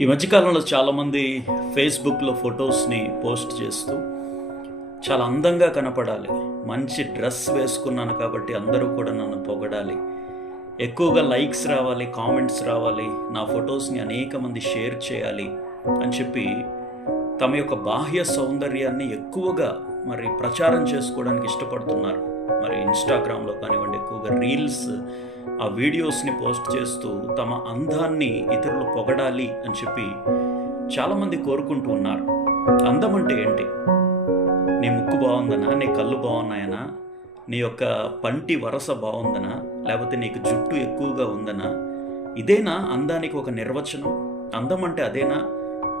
ఈ మధ్యకాలంలో చాలామంది ఫేస్బుక్లో ఫొటోస్ని పోస్ట్ చేస్తూ చాలా అందంగా కనపడాలి మంచి డ్రెస్ వేసుకున్నాను కాబట్టి అందరూ కూడా నన్ను పొగడాలి ఎక్కువగా లైక్స్ రావాలి కామెంట్స్ రావాలి నా ఫొటోస్ని అనేక మంది షేర్ చేయాలి అని చెప్పి తమ యొక్క బాహ్య సౌందర్యాన్ని ఎక్కువగా మరి ప్రచారం చేసుకోవడానికి ఇష్టపడుతున్నారు. మరి ఇన్స్టాగ్రామ్లో కానివ్వండి ఎక్కువగా రీల్స్ ఆ వీడియోస్ని పోస్ట్ చేస్తూ తమ అందాన్ని ఇతరులు పొగడాలి అని చెప్పి చాలామంది కోరుకుంటూ ఉన్నారు. అందం అంటే ఏంటి? నీ ముక్కు బాగుందనా? నీ కళ్ళు బాగున్నాయనా? నీ యొక్క పంటి వరస బాగుందనా? లేకపోతే నీకు జుట్టు ఎక్కువగా ఉందనా? ఇదేనా అందానికి ఒక నిర్వచనం? అందం అంటే అదేనా?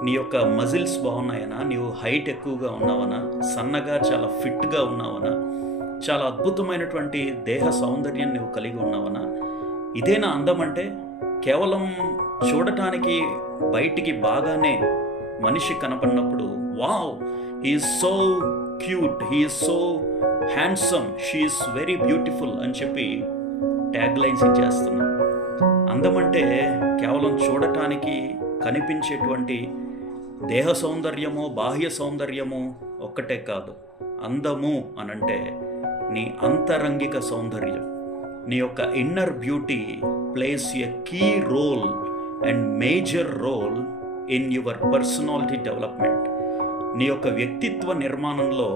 నీ యొక్క మజిల్స్ బాగున్నాయనా? నీవు హైట్ ఎక్కువగా ఉన్నావనా? సన్నగా చాలా ఫిట్గా ఉన్నావనా? చాలా అద్భుతమైనటువంటి దేహ సౌందర్యం నువ్వు కలిగి ఉన్నావనా? ఇదేనా అందం అంటే కేవలం చూడటానికి బయటికి బాగానే మనిషి కనపడినప్పుడు wow he's so cute he's so handsome she's very beautiful అని చెప్పి ట్యాగ్ లైన్స్ ఇచ్చేస్తున్నాం. అందం అంటే కేవలం చూడటానికి కనిపించేటువంటి దేహ సౌందర్యము బాహ్య సౌందర్యము ఒక్కటే కాదు అందము అనంటే నీ అంతరంగిక సౌందర్యం నీ యొక్క inner beauty plays a key role and major role in your personality development నీ యొక్క వ్యక్తిత్వ నిర్మాణంలో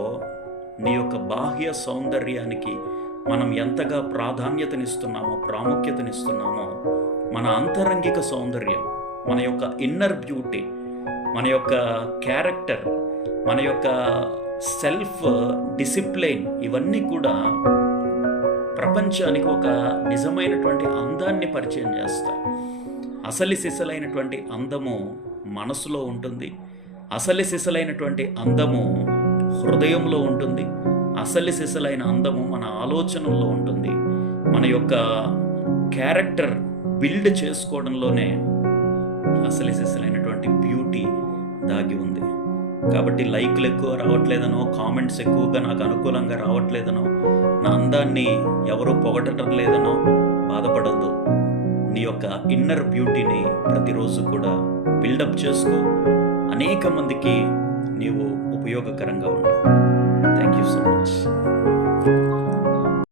నీ యొక్క బాహ్య సౌందర్యానికి మనం ఎంతగా ప్రాధాన్యతనిస్తున్నామో ప్రాముఖ్యతనిస్తున్నామో మన అంతరంగిక సౌందర్యం మన యొక్క ఇన్నర్ బ్యూటీ మన యొక్క క్యారెక్టర్ మన యొక్క సెల్ఫ్ డిసిప్లైన్ ఇవన్నీ కూడా ప్రపంచానికి ఒక నిజమైనటువంటి అందాన్ని పరిచయం చేస్తాయి. అసలి సిసలైనటువంటి అందము మనసులో ఉంటుంది. అసలి సిసలైనటువంటి అందము హృదయంలో ఉంటుంది. అసలి సిసలైన అందము మన ఆలోచనల్లో ఉంటుంది. మన యొక్క క్యారెక్టర్ బిల్డ్ చేసుకోవడంలోనే అసలి సిసలైనటువంటి బ్యూటీ దాగి ఉంది కాబట్టి లైక్లు ఎక్కువ రావట్లేదనో కామెంట్స్ ఎక్కువగా నాకు అనుకూలంగా రావట్లేదనో నా అందాన్ని ఎవరూ పొగటం లేదనో బాధపడద్దు. నీ యొక్క ఇన్నర్ బ్యూటీని ప్రతిరోజు కూడా బిల్డప్ చేసుకో. అనేక మందికి నీవు ఉపయోగకరంగా ఉండు. Thank you so much